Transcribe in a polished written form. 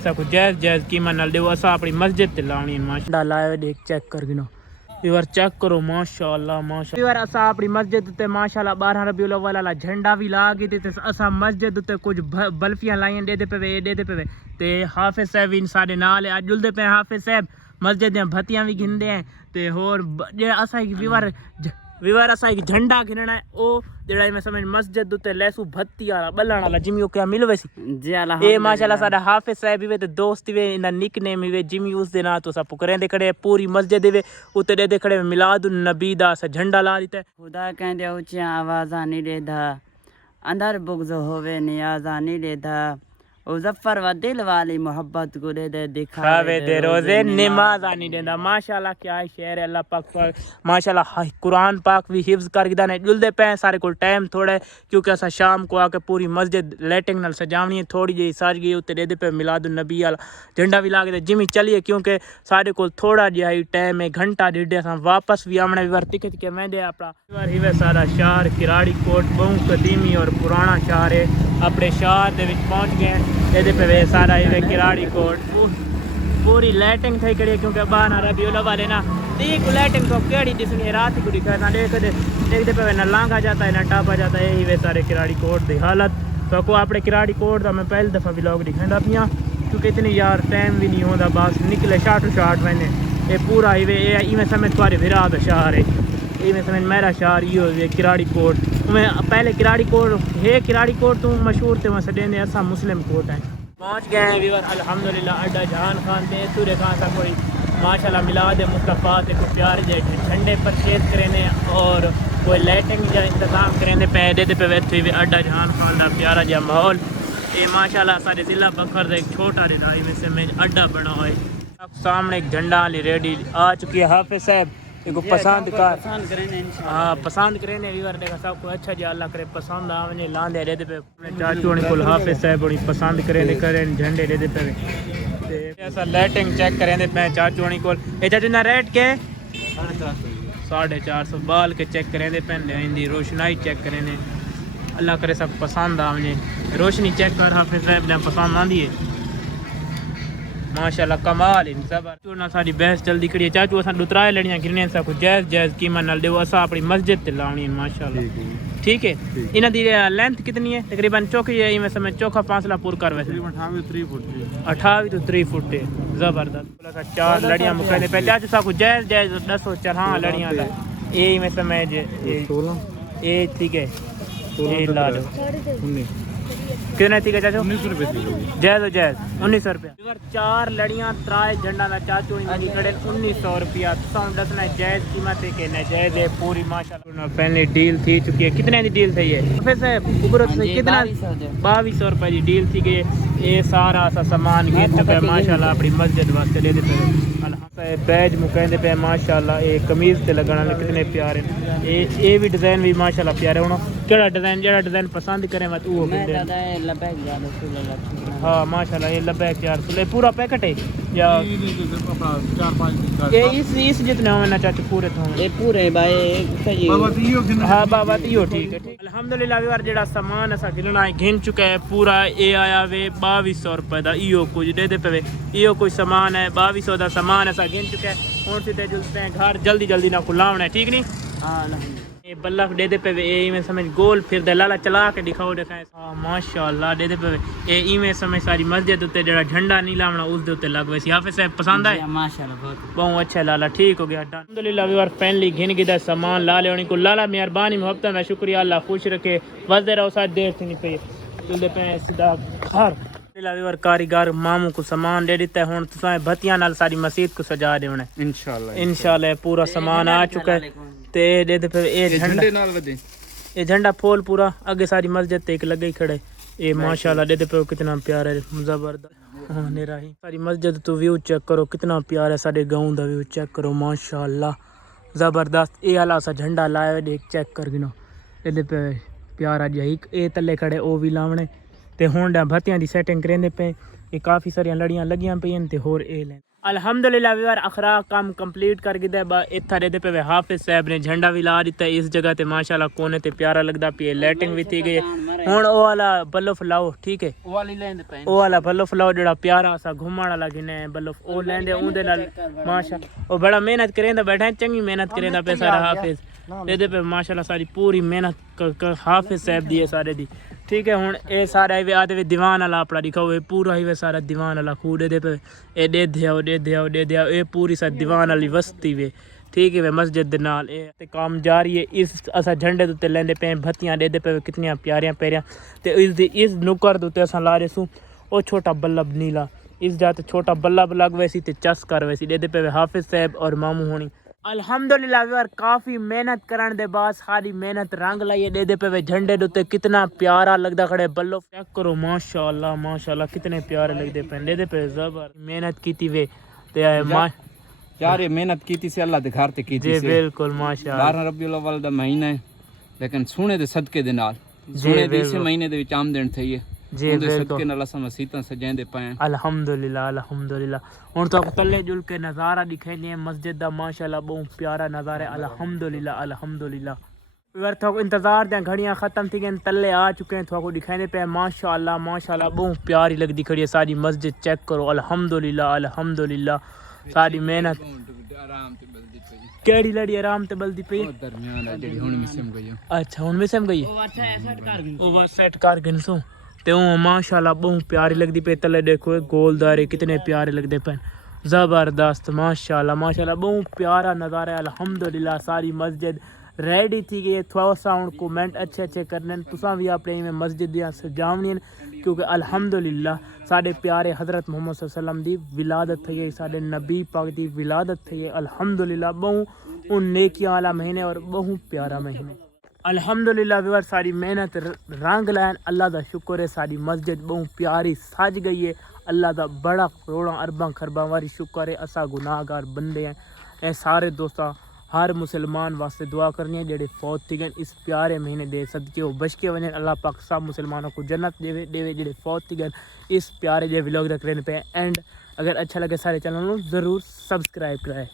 सबको जायज़ जायज़ कीमत नाल देओ। असां अपनी मस्जिद ते लावणी माशाअल्लाह लाए देख चेक कर गिनो इवर चेक करो माशाअल्लाह माशाअल्लाह। इवर असां अपनी मस्जिद ते माशाअल्लाह 12 रबीउल अव्वल वाला झंडा भी ला गए ते असां मस्जिद ते कुछ बल्फियां लाइयां देदे पे ते हाफिज साहब भी साडे नाल अज जुलदे पे। हाफिज साहब मस्जिद दियां बत्तियां भी गिनदे हैं ते होर जेड़ा असां विवर असां एक झंडा गिनना है ओ जेड़ा मैं समझ मस्जिद उत्ते लेसू बत्ती वाला बल्लण वाला जिमी क्या मिल वैसी जी ए माशाल्लाह साडा हाफिज साहब भी ते दोस्त भी इना निकनेम भी जिमी उस दे नाम तो सब पुकरेंदे खड़े पूरी मस्जिद दे उत्ते दे खड़े मिलादुन नबी दा झंडा ला दिता खुदा कहंदे ऊंची आवाज़ां नहीं देदा अंदर बुग़्ज़ होवे नियाज़ां नहीं देदा मुज़फ्फर व दिल वाली मोहब्बत को दे दे दिखावे दे रोजे नमाज नहीं देंदा। माशाल्लाह क्या शेर है अल्लाह पाक माशाल्लाह कुरान पाक भी हिफ्ज कर गिदा ने जुलदे पे सारे को टाइम थोड़ा क्योंकि असा शाम को आके पूरी मस्जिद लाइटिंग नाल सजावनी है थोड़ी जी सज गई उत्ते दे पे मिलादुन नबी वाला झंडा भी लागे जिमी चलिए क्योंकि सारे को थोड़ा जिहा ही टाइम है घंटा डेढ़ असा वापस भी आमने विवर टिकट के मैं दे अपना हिवे सारा शहर किराड़ी कोट बहुत कदीमी और पुराना शहर है। अपने शहर दे विच पहुंच गए ये पे सारा ये किराड़ी कोट पूरी लाइटिंग थी करी क्योंकि 12 रबीउल अव्वल है ना ठीक लाइटिंग तो केड़ी दिसनी है रात को दिखाना देखते पे ना लांघा जाता है ना टापा जाता है यही वे सारे किराड़ी कोट की हालत। तो को अपने किराड़ी कोट का मैं पहली दफ़ा व्लॉग दिखाता पिया क्योंकि इतनी यार टाइम भी नहीं होता बस निकले शार्ट मैंने ये पूरा ही वे इवें समझ तुम्हारे विरा का शहर है इवें समझ मेरा शहर ये किराड़ी कोट मैं पहले किराड़ी कोट है किराड़ी कोट तो मशहूर थे वहाँ सडेने असा मुस्लिम कोट है पहुँच गए हैं वीवर अल्हम्दुलिल्लाह अड्डा जहान खान पे सूर्य खान सा कोई माशाल्लाह मिलाद मुस्तफ़ा ते कोई प्यारे जे झंडे परचेज करें और कोई लाइटिंग का इंतजाम करें पे देते पे वैसे हुए अड्डा जहान खान का प्यारा जहा माहौल ये माशाल्लाह सारे ज़िला बखर का एक छोटा रिदाई में से में अड्डा बना हुआ है सामने एक झंडा वाली रेडी आ चुकी है। हाफिज साहब देखो पसंद कर हाँ पसंद करें वीवर देखा सब कुछ अच्छा जी अल्लाह करे पसंद आने लांदे दे पे चाचू ने को हाफिज साहब बड़ी पसंद करें झंडे दे पे ऐसा लाइटिंग चेक करें पे चाचू को ये चाचू ना रेट के 450 बाल के चेक करें पे इनकी रोशनाई चेक करें अल्लाह करे सब पसंद आने रोशनी चेक कर हाफिज साहब ने पसंद आंदी है माशाल्लाह कमाल इन सब ना सारी बहस जल्दी खड़ी है चाचू असा दुतराए लड़ियां गिरने सब कुछ जायज़ जायज़ कीमत नाल देओ असा अपनी मस्जिद ते लावणी माशाल्लाह ठीक है। इना दी लेंथ कितनी है तकरीबन चौकी है इनमें समय चौका फासला पूरा कर वैसे 28 तो 3 फुट है जबरदस्त चार लड़ियां मुकने पे चाचू सब कुछ जायज़ जायज़ दसो चढ़ा लड़ियां का ये में समय ये ठीक है ये ला दो कितने थी चाचू 19 रुपये जायज़ जायज़ 1900 रुपया चार लड़ियां त्राए झंडा ना चाचू इनकी खड़े 1900 रुपया दसना जायज़ कीमत है कि जायज़ है पूरी माशाल्लाह पहले डील थी चुकी है। कितने की डील थी ये कितना 2200 रुपये की डील थी कि ये सारा सा सामान गिर चुका है माशाल्लाह अपनी मस्जिद वास्ते दे देते बैज मुकंदे पे माशाल्लाह ये कमीज ते लगने वाले कितने प्यारे ये भी डिजाइन भी माशाल्लाह प्यारे होना केड़ा डिजाइन जेड़ा डिजाइन पसंद करे मत वो हाँ माशाल्लाह ये लबैक यार सुले पूरा पैकेट है या 4-5 ये इस जितने हो ना चाचू पूरे तो ये पूरे भाई हाँ बाबा यो ठीक है अल्हम्दुलिल्लाह यार जेड़ा सामान असा गिनना गिन चुका है पूरा ये आया वे 2200 रुपए दा इयो कुछ दे दे पे इयो कोई सामान है 2200 दा सामान असा गिन चुका है हुन सीधे जुलते हैं घर जल्दी ना खुलावना है ठीक नहीं हाँ ये बल्ला दे दे पे ये में समझ गोल फिर दे लाला चला के दिखाओ दिखाए हाँ माशाल्लाह दे दे पे ये इवें समझ सारी मस्जिद उत्ते जेड़ा झंडा नहीं लावना उस दे उत्ते लग वैसे हाफिज साहब पसंद आए माशाल्लाह बहुत अच्छा लाला ठीक हो गया अल्हम्दुलिल्लाह व्यूअर फैमिली घिन गिदा सामान ला लेनी को लाला मेहरबानी मोहब्बत में शुक्रिया अल्लाह खुश रखे वजदे रहो साथ देर से नहीं पे चलते पे सीधा घर व्यूअर कारीगर मामू को सामान दे देता है हुन तुसा बत्तियां नाल सारी मस्जिद को सजा देना इंशाल्लाह पूरा सामान आ चुका है ते दे दे फिर ये झंडे नाल वदे ये झंडा फूल पूरा आगे सारी मस्जिद ते एक लगे ही खड़े ये माशाल्लाह दे दे पे कितना प्यारा है जबरदस्त हाँ नेरा ही सारी मस्जिद तो व्यू चेक करो कितना प्यारा है सारे गांव दा व्यू चेक करो माशाल्लाह जबरदस्त ये वाला सा झंडा लाया देख चेक कर गिनो दे पे प्यारा जी ये तले खड़े ओ भी लावने ते हुन बत्तियां दी सेटिंग करेंदे पे ये काफ़ी सारियां लड़ियां लगियां पे ते होर ए लें अल्हम्दुलिल्लाह वीर अखरा काम कंप्लीट कर गया बा इत्था दे पे हाफिज साहब ने झंडा भी ला दिता इस जगह ते माशाल्लाह कोने ते प्यारा लगदा पे लाइटिंग भी थी गई हुन ओ वाला बल्ब लाओ ठीक है ਉਹ ਵਾਲੀ ਲੈਂਦੇ ਪਏ ओ वाला बल्ब लाओ जेड़ा प्यारा सा घुमण वाला गिने बल्ब ओ लेंदे उंदे नाल माशा ओ बड़ा मेहनत करेंदा बैठा है चंगी मेहनत करेंदा पे सारा हाफिज दे पे माशाल्लाह सारी पूरी मेहनत हाफिज साहब दी है सारे दी ठीक है हुन ए सारा वे आदे वे दीवान वाला अपना दिखाओ ये पूरा ही वे सारा दीवान वाला खूडे दे पे ए दे दिया ए पूरी सा दीवान वाली वस्ती वे ठीक है वे मस्जिद दे नाल ए ते काम जारी है इस असा झंडे दे उत्ते लेंदे पे बत्तियां दे पे कितनी प्यारियां प्यारियां ते इस नुकर दे उत्ते असा ला रहे सू ओ छोटा बल्लभ नीला इस जाते छोटा बल्लभ लग वैसी ते चस कर वैसी दे पे हाफिज साहब और मामू होनी अल्हम्दुलिल्लाह यार काफ़ी मेहनत करने दे बाद सारी मेहनत रंग लाइए दे पे वे झंडे दे उत्ते कितना प्यारा लगदा खड़े बल्लो चेक करो माशाल्लाह कितने प्यारे लगदे पे दे पे जबर मेहनत कीती वे ते यार ये मेहनत की थी से अल्लाह दे घर ते की थी जी बिल्कुल माशाल्लाह 12 रबीउल अव्वल दा महीना है लेकिन सोने दे सदके दे नाल सोने दे इस महीने दे विच आमदन थई है जी बिल्कुल सदके नाल असां मसीतां सजांदे पए अल्हम्दुलिल्लाह हुन तो तले जुल के नज़ारा दिखाइने मस्जिद दा माशाल्लाह बहुत प्यारा नज़ारा अल्हम्दुलिल्लाह अगर तो इंतजार दे घड़ियां खत्म थी गई तले आ चुके हैं थोड़ा दिखाने पे माशाल्लाह बहुत प्यारी लगदी खड़ी है सारी मस्जिद चेक करो अल्हम्दुलिल्लाह सारी मेहनत आराम ते बलदी पई केड़ी लड़ी आराम ते बलदी पई दरमियान आ जेडी हुन मिसम गई अच्छा हुन मिसम गई ਉਹ ਅੱਛਾ ਐਸਾ ਕਰ ਗਈ वो सेट कर गए सो ते वो माशाल्लाह बहुत प्यारी लगदी पे तले देखो गोलदारे कितने प्यारे लगदे पे जबरदस्त माशाल्लाह बहुत प्यारा नज़ारा है अल्हम्दुलिल्लाह सारी मस्जिद रेडी थी गई थोड़ा साउंड कमेंट अच्छे करने तुसा भी अपने में मस्जिद दियां सजावनी क्योंकि अल्हम्दुलिल्लाह साडे प्यारे हज़रत मोहम्मद सल्लल्लाहु अलैहि वसल्लम दी विलादत थी गई साडे नबी पाक दी विलादत थी गई अल्हम्दुलिल्लाह बहुत उन नेकियां वाला महीने और बहुत प्यारा महीने अल्हम्दुलिल्लाह व्यूअर सारी मेहनत रंग लाइन अल्लाह दा शुक्र है सारी मस्जिद बहुत प्यारी सज गई है अल्लाह दा बड़ा करोड़ों अरबां खरबां वारी शुक्र है असा गुनाहगार बंदे हैं ए सारे दोस्तां हर मुसलमान वास्ते दुआ करनी है जेडे फौत थी गए इस प्यारे महीने दे सदके वो बच के वजन अल्लाह पाक सब मुसलमानों को जन्नत देवे जेडे फौत थी गए इस प्यारे जे व्लॉग रख रहे पे एंड अगर अच्छा लगे सारे चैनल ज़रूर सब्सक्राइब कराए।